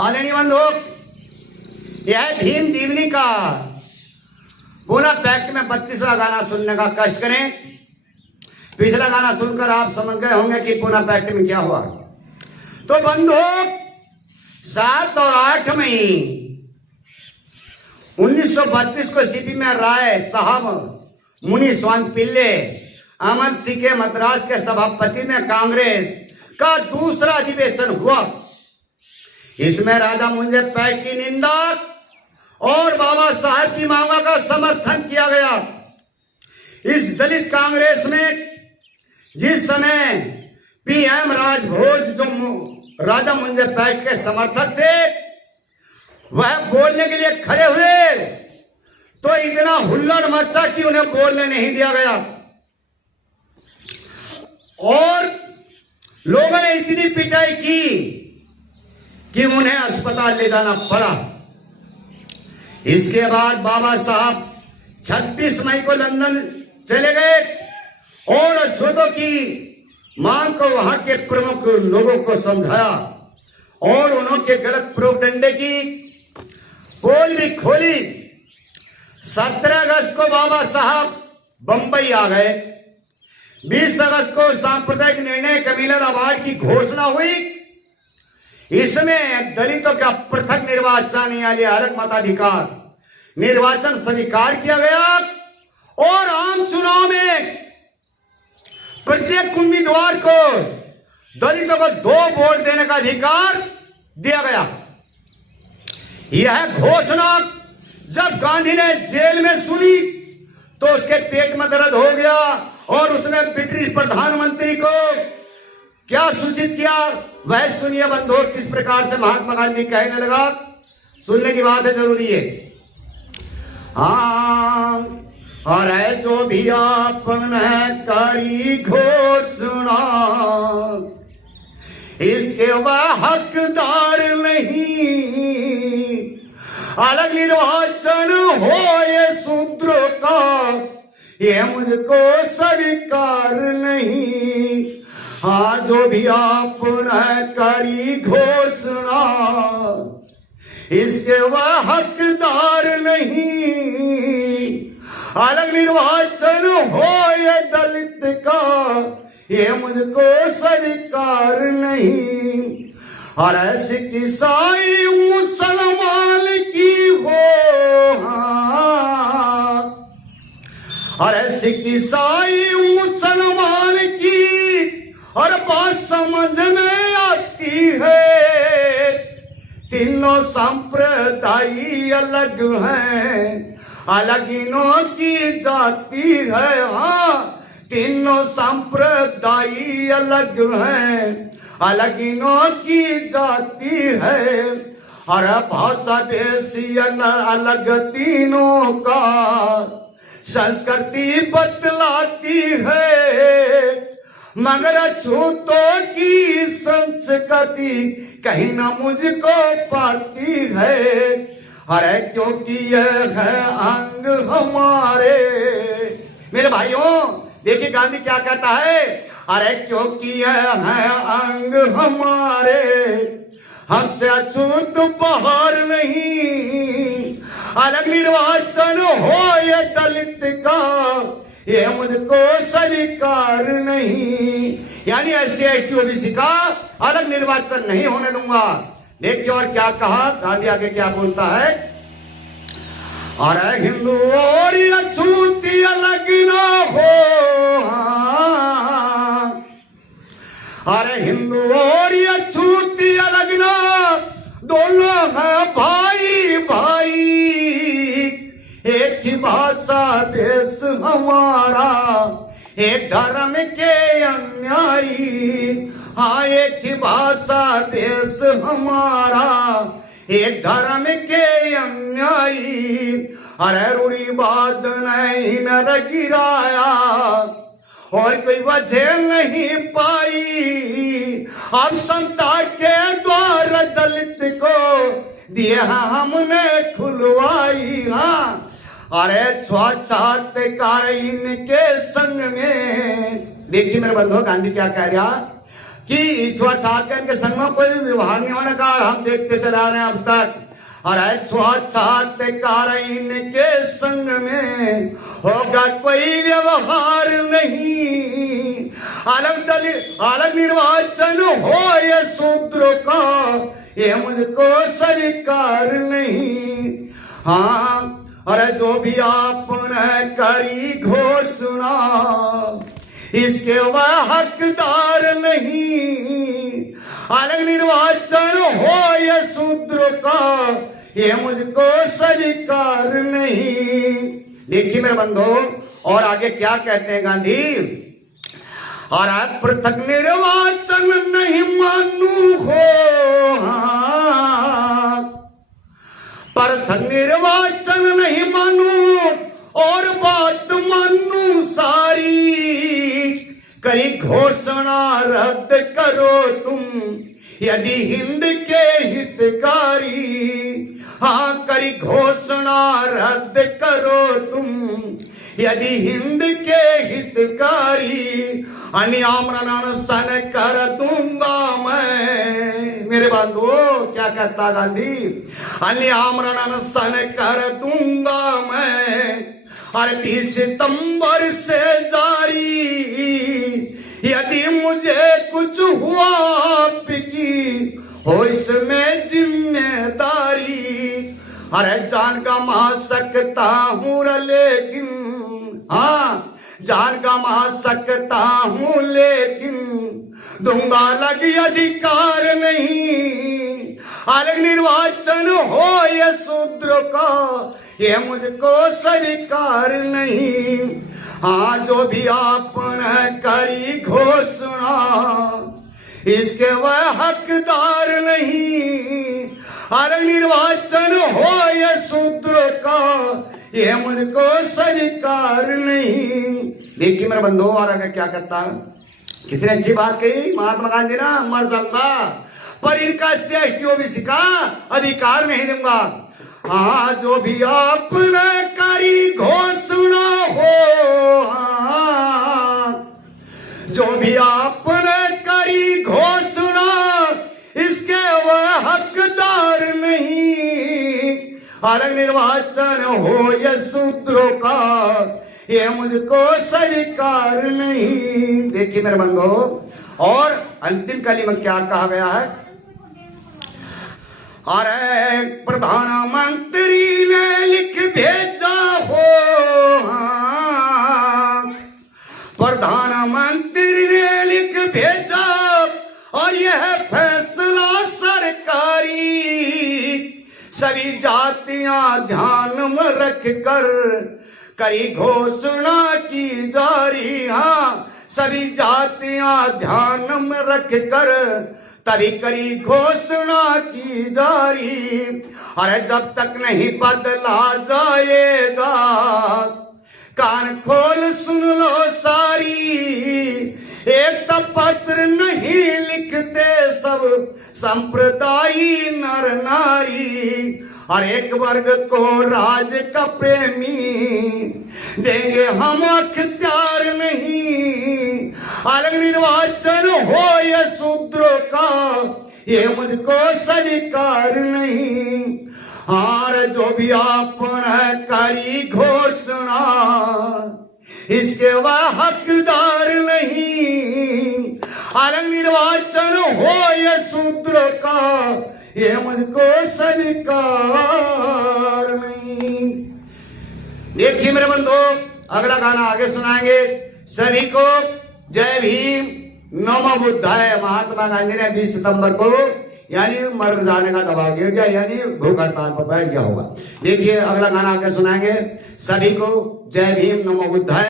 आदरणीय बंधु, यह भीम जीवनी का पूना पैक्ट में 32वां गाना सुनने का कष्ट करें। पिछला गाना सुनकर आप समझ गए होंगे कि पूना पैक्ट में क्या हुआ। तो बंधु, 7 और 8 मई 1932 को सीपी में राय साहब मुनि स्वामी पिल्ले अहमद सिंह के मद्रास के सभापति में कांग्रेस का दूसरा अधिवेशन हुआ। इसमें राजा मुंजे पैक्ट की निंदा और बाबा साहब की मांगों का समर्थन किया गया। इस दलित कांग्रेस में जिस समय पीएम राजभोज जो राजा मुंजे पैक्ट के समर्थक थे, वह बोलने के लिए खड़े हुए तो इतना हुल्लड़ मचा कि उन्हें बोलने नहीं दिया गया और लोगों ने इतनी पिटाई की कि उन्हें अस्पताल ले जाना पड़ा। इसके बाद बाबा साहब 26 मई को लंदन चले गए और अछूतों की मांग को वहां के प्रमुख लोगों को समझाया और उन्होंने गलत प्रोपेगेंडे की पोल भी खोली। 17 अगस्त को बाबा साहब बंबई आ गए। 20 अगस्त को सांप्रदायिक निर्णय कबीलर अवार्ड की घोषणा हुई। इसमें दलितों का पृथक निर्वाचन यानी अलग मताधिकार निर्वाचन स्वीकार किया गया और आम चुनाव में प्रत्येक उम्मीदवार को दलितों को 2 वोट देने का अधिकार दिया गया। यह घोषणा जब गांधी ने जेल में सुनी तो उसके पेट में दर्द हो गया और उसने ब्रिटिश प्रधानमंत्री को क्या सूचित किया, वह सुनिए बंधु। किस प्रकार से महात्मा गांधी कहने लगा, सुनने की बात है, जरूरी है। हाँ, अरे जो भी आपने करी घोषणा, इसके वह हकदार नहीं। अलग निर्वाचन हो ये शूद्रों का, ये मुझको स्वीकार नहीं। हाँ, जो भी आपने करी घोषणा, इसके वह हकदार नहीं। अलग निर्वाचन हो ये दलित का, ये मुझको स्वीकार नहीं। अरे सिख ईसाई मुसलमान की हो, अरे सिख ईसाई मुसलमान की और बात समझ में आती है। तीनों संप्रदाय अलग हैं, अलग इनों की जाति है। हाँ, तीनों संप्रदाय अलग हैं, अलग इनों की जाति है। और भाषा देशियन अलग तीनों का, संस्कृति बतलाती है। मगर अछूतों की संस्कृति कहीं ना मुझको पाती है। अरे क्योंकि यह है अंग हमारे। मेरे भाइयों, देखिए गांधी क्या कहता है, अरे क्योंकि यह है अंग हमारे, हमसे अछूत बाहर नहीं। अलग निर्वाचन हो ये दलित का, ये मुझको स्वीकार नहीं। यानी SC/ST OBC का अलग निर्वाचन नहीं होने दूंगा। देखिए और क्या कहा गांधी, आगे क्या बोलता है, अरे हिंदू और अछूती अलग ना हो। अरे हिंदू और अछूती अलग ना, दोनों है भाई भाई। एक ही भाषा देश हमारा, एक धर्म के अन्यायी। हाँ, एक ही भाषा देश हमारा, एक धर्म के अन्यायी। अरे रूढ़िवाद नहीं न गिराया और कोई वजह नहीं पाई। अब समता के द्वार दलित को दिए हमने खुलवाई। हाँ, अरे छात्रकार इनके संग में। देखिए मेरे बंधुओं, गांधी क्या कह रहा, कि छुआछात के संग में कोई व्यवहार नहीं होने का हम देखते चला रहे हैं अब तक। और छुआछात कारयिन के संग में होगा कोई व्यवहार नहीं। अलग निर्वाचन हो ये शूद्र का ये मुझको स्वीकार नहीं। हाँ अरे जो भी आपने करी घोषणा इसके वह हकदार नहीं। अलग निर्वाचन हो ये शूद्र का ये मुझको स्वीकार नहीं। देखिए मेरे बंधु और आगे क्या कहते हैं गांधी। और पृथक निर्वाचन नहीं मानू हो पृथक निर्वाचन नहीं मानू और बात मानू सारी। कई घोषणा रद्द करो तुम यदि हिंद के हितकारी। हाँ कई घोषणा रद्द करो तुम यदि हिंद के हितकारी। अनियामरण सन कर दूंगा मैं। मेरे बंधुओं क्या कहता गांधी। अनियामरण सन कर दूंगा मैं 38 सितंबर से जारी। यदि मुझे कुछ हुआ आपकी हो इसमें जिम्मेदारी। अरे जान गंवा सकता हूँ लेकिन हाँ जान गंवा सकता हूँ लेकिन दूंगा अलग अधिकार नहीं। अलग निर्वाचन हो ये शूद्र का ये मुझको स्वीकार नहीं। हाँ जो भी आपने करी घोषणा इसके वह हकदार नहीं। अलग निर्वाचन हो ये शूद्र का ये मुझको स्वीकार नहीं। देखिए मेरे बंधु और आगे क्या कहता कितनी अच्छी बात कही महात्मा गांधी ना। मर जाऊंगा पर इनका एसटी ओबीसी का अधिकार नहीं दूंगा। हाँ जो भी आपने करी घोषणा हो जो भी आपने करी घोषणा इसके वह हकदार नहीं। अलग निर्वाचन हो ये शूद्रों का ये मुझको स्वीकार नहीं। देखिए मेरे बंधु और अंतिम कली में क्या कहा गया है। अरे प्रधानमंत्री ने लिख भेजा हो प्रधानमंत्री ने लिख भेजा और यह फैसला सरकारी। सभी जातियां ध्यान में रख कर करी घोषणा की जारी। हाँ सभी जातियां ध्यान में रख कर तभी करी घोषणा की जारी। अरे जब तक नहीं बदला जाएगा कान खोल सुन लो सारी। एक तो पत्र नहीं लिखते सब संप्रदायी नर नारी। और एक वर्ग को राज का प्रेमी देंगे हम अख्तियार नहीं। अलग निर्वाचन हो ये शूद्रों का ये मुझको स्वीकार नहीं। और जो भी आपने करी घोषणा इसके वह हकदार नहीं। अलग निर्वाचन हो ये शूद्रों का ये मुझको स्वीकार नहीं। देखिए मेरे बंधु अगला गाना आगे सुनाएंगे। सभी को जय भीम नमो बुद्धाय। महात्मा गांधी ने 20 सितंबर को यानी मर जाने का दबाव गिर गया यानी भूख हड़ताल पर बैठ गया होगा। देखिए अगला गाना आगे सुनाएंगे। सभी को जय भीम नमो बुद्धाय।